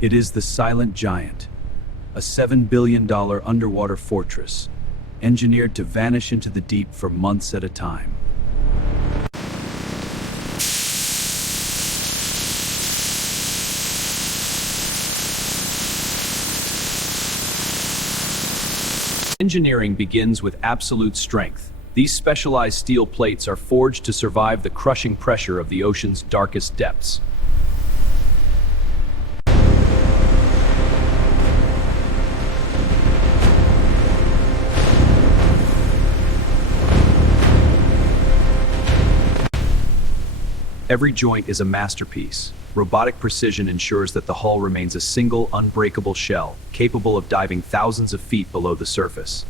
It is the Silent Giant, a $7 billion underwater fortress, engineered to vanish into the deep for months at a time. Engineering begins with absolute strength. These specialized steel plates are forged to survive the crushing pressure of the ocean's darkest depths. Every joint is a masterpiece. Robotic precision ensures that the hull remains a single, unbreakable shell, capable of diving thousands of feet below the surface.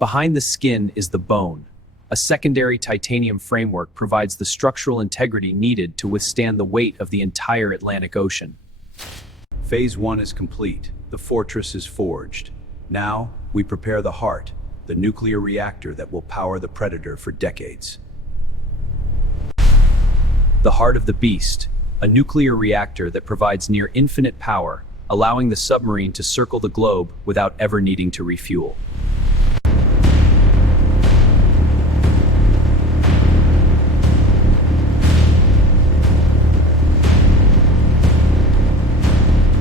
Behind the skin is the bone. A secondary titanium framework provides the structural integrity needed to withstand the weight of the entire Atlantic Ocean. Phase 1 is complete. The fortress is forged. Now, we prepare the heart, the nuclear reactor that will power the Predator for decades. The heart of the beast, a nuclear reactor that provides near infinite power, allowing the submarine to circle the globe without ever needing to refuel.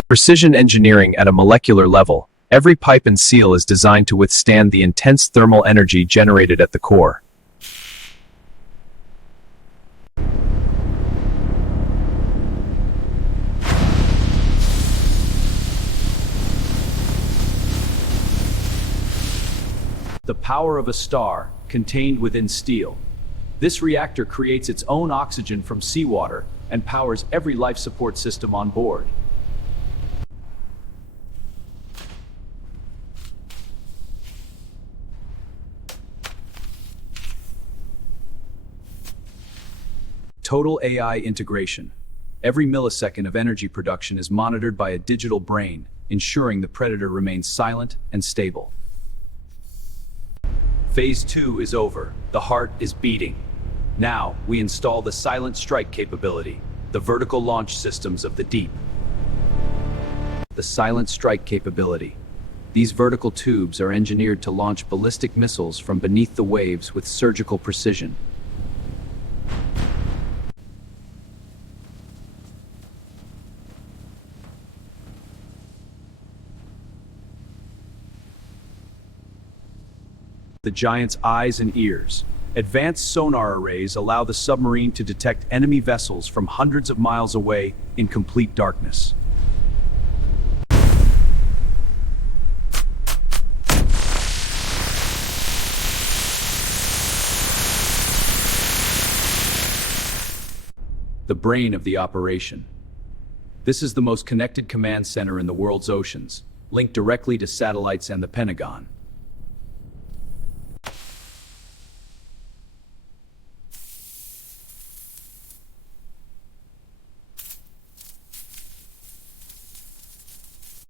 Precision engineering at a molecular level, every pipe and seal is designed to withstand the intense thermal energy generated at the core. The power of a star, contained within steel. This reactor creates its own oxygen from seawater and powers every life support system on board. Total AI integration. Every millisecond of energy production is monitored by a digital brain, ensuring the Predator remains silent and stable. Phase 2 is over. The heart is beating. Now, we install the silent strike capability, the vertical launch systems of the deep. The silent strike capability. These vertical tubes are engineered to launch ballistic missiles from beneath the waves with surgical precision. The Giant's eyes and ears. Advanced sonar arrays allow the submarine to detect enemy vessels from hundreds of miles away in complete darkness. The brain of the operation. This is the most connected command center in the world's oceans, linked directly to satellites and the Pentagon.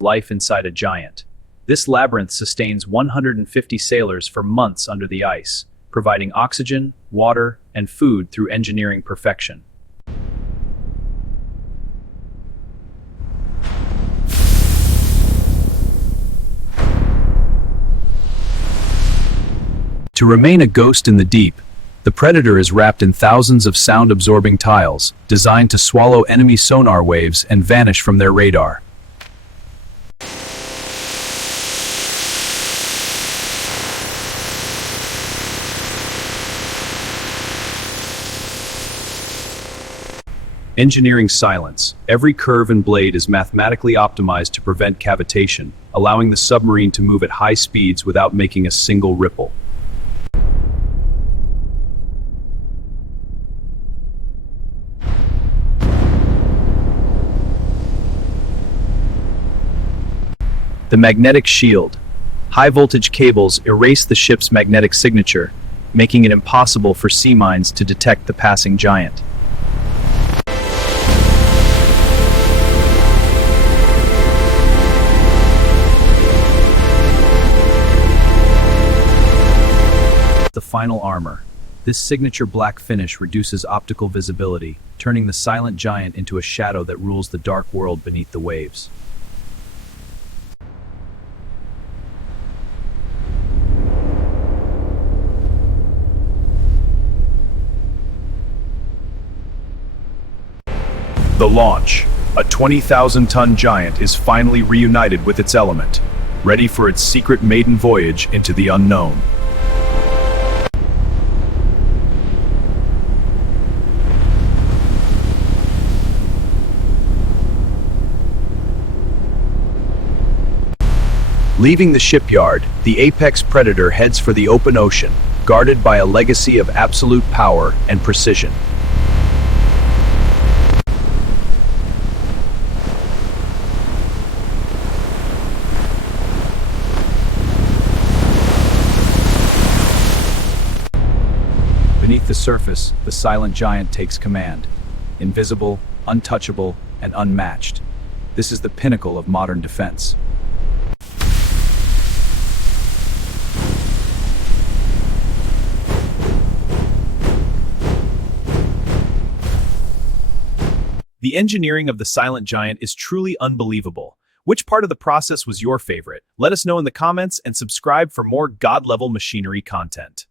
Life inside a giant. This labyrinth sustains 150 sailors for months under the ice, providing oxygen, water, and food through engineering perfection. To remain a ghost in the deep, the Predator is wrapped in thousands of sound-absorbing tiles, designed to swallow enemy sonar waves and vanish from their radar. Engineering silence. Every curve and blade is mathematically optimized to prevent cavitation, allowing the submarine to move at high speeds without making a single ripple. The magnetic shield. High-voltage cables erase the ship's magnetic signature, making it impossible for sea mines to detect the passing giant. final armor. This signature black finish reduces optical visibility, turning the silent giant into a shadow that rules the dark world beneath the waves. The launch. A 20,000-ton giant is finally reunited with its element, ready for its secret maiden voyage into the unknown. Leaving the shipyard, the apex predator heads for the open ocean, guarded by a legacy of absolute power and precision. Beneath the surface, the silent giant takes command. Invisible, untouchable, and unmatched. This is the pinnacle of modern defense. The engineering of the silent giant is truly unbelievable. Which part of the process was your favorite? Let us know in the comments and subscribe for more God-level machinery content.